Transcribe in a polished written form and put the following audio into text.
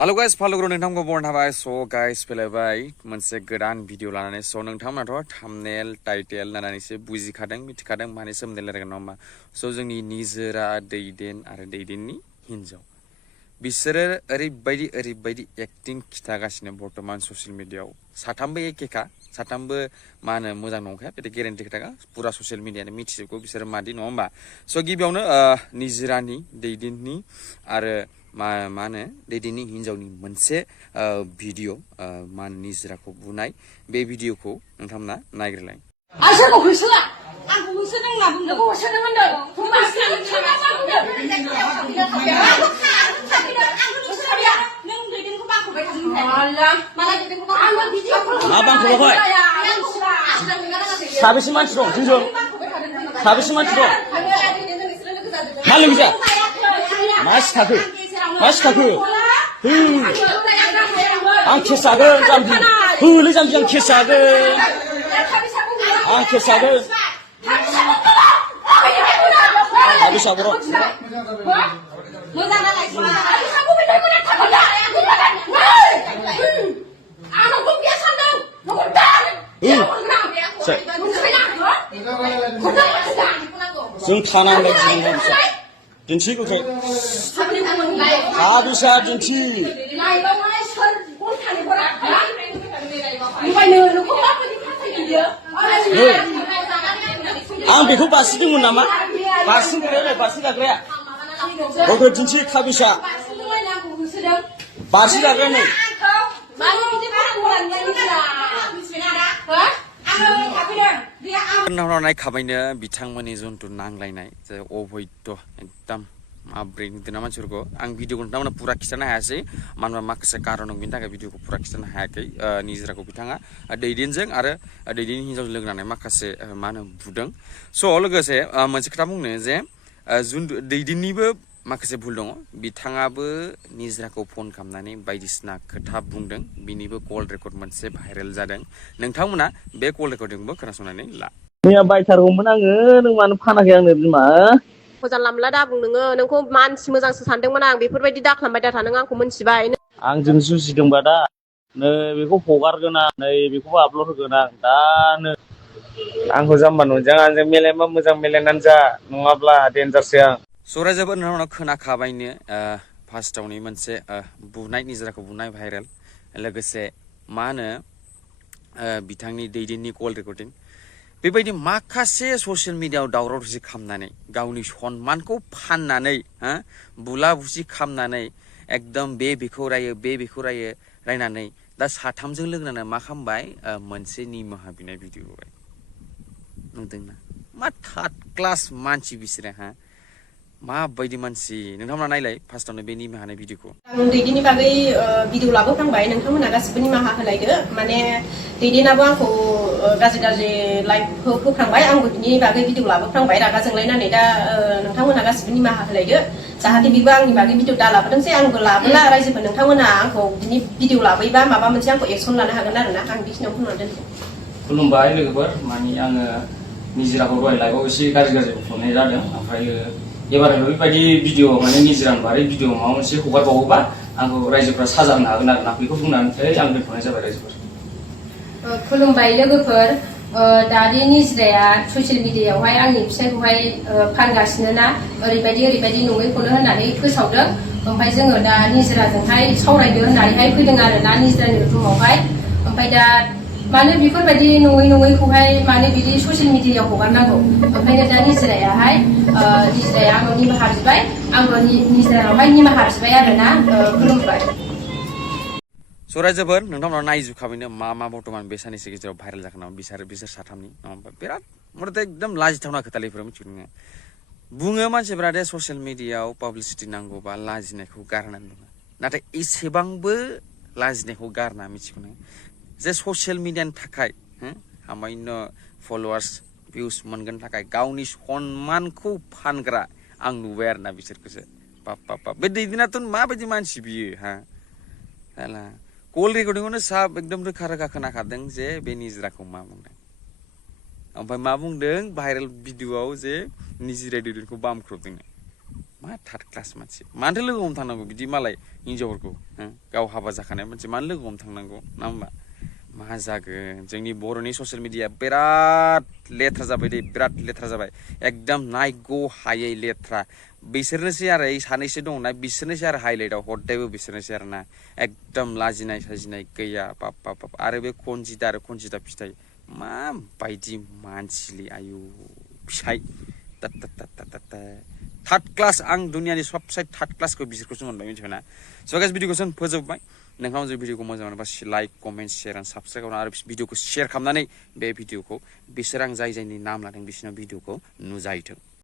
Hello guys, follow नोंथांखौ बरन थाबाय स guys फैलायबाय मोनसे गोदान भिडिअ लानानै स नोंथांमोनाथ' thumbnail टाइटेल नायनानैसो बुजिखादों मिथिखादों माने सोमोन्दै रायलायगोन नङा होमबा स जोंनि निजोरा दैदेन आरो दैदेननि हिनजाव बिसोरो ओरैबायदि एक्टिं खिथागासिनो बर्तमान ससियेल मिडियायाव साथामबो एखेखा साथामबो मा होनो मोजां नंखाया बे गेरेन्टि खोथाखा पुरा ससियेल मिडियानो मिथिजोबगौ बिसोरो मादि नङा होमबा स गिबियावनो निजोरानि दैदेननि आरो मा होनो दैदेननि हिनजावनि मोनसे भिडिअ मा होनो निजोराखौ बुनाय बे भिडिअखौ नोंथांमोना नायग्रोलाय आंखौ होसोआ आंखौ होसोदों होनना बुंदों नोंखौ होसोदों होनदों साबेसे मानसि दं जोंजों साबेसे मानसि दं मा लोगोजा मा सिखाखो आं केस जागोन जाम्बि होलै जाम्बि आं केस जागोन साबेसे बर' जों थानांबाय दिन्थि गोख्रै साबेसा दिन्थि आं बेखौ बासिदोंमोन नामा बारसिन गाग्राया गथ' दिन्थि खाबिसा बारसिन गाग्राया नै नायखाबायनो बिथांमोननि जन्थु नांलायनाय जे अबैध एकदम माब्रै नुदोंना मानसिफोरखौ आं भिडिअखौ नोंथांमोना पुरा खिथानो हायासै मानो होनबा माखासे कारन दं बेनि थाखाय भिडिअखौ पुरा खिथानो हायाखै निजोराखौ बिथाङा दैदेनजों आरो दैदेननि हिनजावजों लोगो नांनाय माखासे मा होनो बुदों स लोगोसे मोनसे खोथा बुंनो जे दैदेननिबो माखासे भुल दङ बिथाङाबो निजोराखौ फन खालामनानै बायदिसिना खोथा बुंदों बिनिबो कल रेकर्ड मोनसे भाइरेल जादों नोंथांमोना बे कल रेकर्डिंखौबो खोनासंनानै ला मैया बायथारगौमोन आङो नों मानो फानाखै आंनो बिमा जानला मोनला दा बुं नोंखौ मानसि मोजांसो सानदोंमोन आं बेफोरबायदि दाखालामबाय दा था नों आंखौ मोनथिबाय आंजों जुजिदोंबा दा नै बेखौ हगारगोन आं नै बेखौबो आपलड होगोन आं दानो आंखौ जाम्बा नंजां आंजों मेलायबा मोजां मेलायनानै जा नङाब्ला डेन्जारसो आं सरायजोबोद नोंथांमोना खोनाखाबायनो फार्स्टआवनो मोनसे बुनाय निजोराखौ बुनाय भाइरेल लोगोसे मा होनो बिथांनि दैदेननि कल रेकर्डिं बेबायदि माखासे ससियेल मिडियायाव दावराव दावसि खालामनानै गावनि सन्मानखौ फाननानै बुला बुसि खालामनानै एकदम बेखौ रायनानै दा साथामजों लोगो नांनानै मा खालामबाय मोनसे निमाहा बिनाय भिडिअ होबाय नुदोंना मा थार्ड क्लास मानसि बिसोरो माबायदि मानसि नोंथांमोना नायलाय फार्स्टआवनो बे निमाहा होनाय भिडिअखौ आं दैदेननि बागै भिडिअ लाबोफ्रांबाय नोंथांमोना गासिबो निमाहा होलायदो माने दैदेनाबो आंखौ गाज्रि लाइफ होफ्रांबाय आंबो बिनि बागै भिडिअ लाबोफ्रांबाय रागा जोंलायनानै दा नोंथांमोना गासिबो निमाहा होलायदो जाहाथे बेबो आंनि बागै भिडिअ दा लाबोदोंसै आंबो लाबोला रायजोफोर नोंथांमोना आंखौ बिनि भिडिअ लाबोयोबा माबा मोनसे आंखौ एक्सन लानो हागोन आरोना आं बेखिनियाव बुंनानै दोनसै खुलुमबाय लोगोफोर माने आङो निजोराखौ दहाय लाइभआव एसे गाज्रि बुंनाय जादों ओमफ्राय एबार बेबायदि भिडिअ माने निजोरानि बारै भिडिअ माबा मोनसे हगारबावोबा आंखौ रायजोफ्रा साजा होनो हागोन आरोना बेखौ बुंनानै आं दोनथ'नाय जाबाय रायजोफोर खुलुमबाय लोगोफोर दानि निजोराया ससियेल मिडियायावहाय आंनि फिसायखौहाय फानगासिनो ना ओरैबायदि नङैखौनो होननानै फोसावदों ओमफ्राय जोङो दा निजोराजोंहाय सावरायदो होननानैहाय फैदों आरोना निजोरानि रुमावहाय ओमफ्राय दा मानो बेफोरबायदि नङैखौहाय मानो बिदि ससियेल मिडियायाव हगारनांगौ ओंखायनो दा निजोराया आंनाव निमाहा बिबाय आंबो निजोरानावहाय निमाहा बिबाय आरोना खुलुमबाय सरायजोबोद नोंथांमोना नायजुबखाबायनो मा बर्तमान बे साननैसो गेजेराव भाइरेल जागोन बिसोर साथामनि नङा होमबा बिराद मथे एकदम लाजिथावना खोथालै बेफोर मिथिगौ नोङो बुङो मानसिफोरा दे ससियेल मिडियायाव पाब्लिसिटि नांगौबा लाजिनायखौ गारनानै बुङो नाथाय एसेबांबो लाजिनायखौ गारना मिथिगौ नोङो जे ससियेल मिडियानि थाखाय सामान्य फलोवार्स भिउस मोनगोन थाखाय गावनि सन्मानखौ फानग्रा आं नुबाय आरोना बिसोरखौसो बाप बे दैदेनाथ' माबायदि मानसि बियो हाला कल रेकर्डिंआवनो साब एकदम रोखा खोनाखादों जे बे निजोराखौ मा बुंदों ओमफ्राय मा बुंदों भाइरेल भिडिअआव जे निजोरा दैदेनखौ बामख्रबदों मा थार्द क्लास मानसि मानोथो लोगो हमनो थांनांगौ बिदि मालाय हिनजावफोरखौ गाव हाबा जाखानाय मानसि मानो लोगो हमनो थांनांगौ ना होमबा मा जागोन जोंनि बर'नि ससियेल मिडिया बिराद लेथ्रा जाबाय दे बिराद लेथ्रा जाबाय एकदम नायगौ हायै लेथ्रा बिसोरनोसै आरो এই सानैसो दंना बिसोरनोसै आरो हाइलाइटआव हरदायबो बिसोरनोसै आरो ना एकदम लाजिनाय साजिनाय गैया बाप बाप बाप आरो बे खनजिता आरो खनजिता फिथाइ माबायदि मानसिलै आयु फिसाइ थार्द क्लास आं दुनियानि सबसे थार्द क्लासखौ बिसोरखौसो मोनबाय मिथिबाय ना स' गाइस भिडिअखौ फोजोबबाय नोंथाङा जुदि भिडिअखौ मोजां मोनोबा like comment share and subscribe खालामना आरो भिडिअखौ शेयार खालामनानै बे भिडिअखौ बिसोर आं जाय जायनि नाम लादों बिसोरनाव भिडिअखौ नुजाहैथों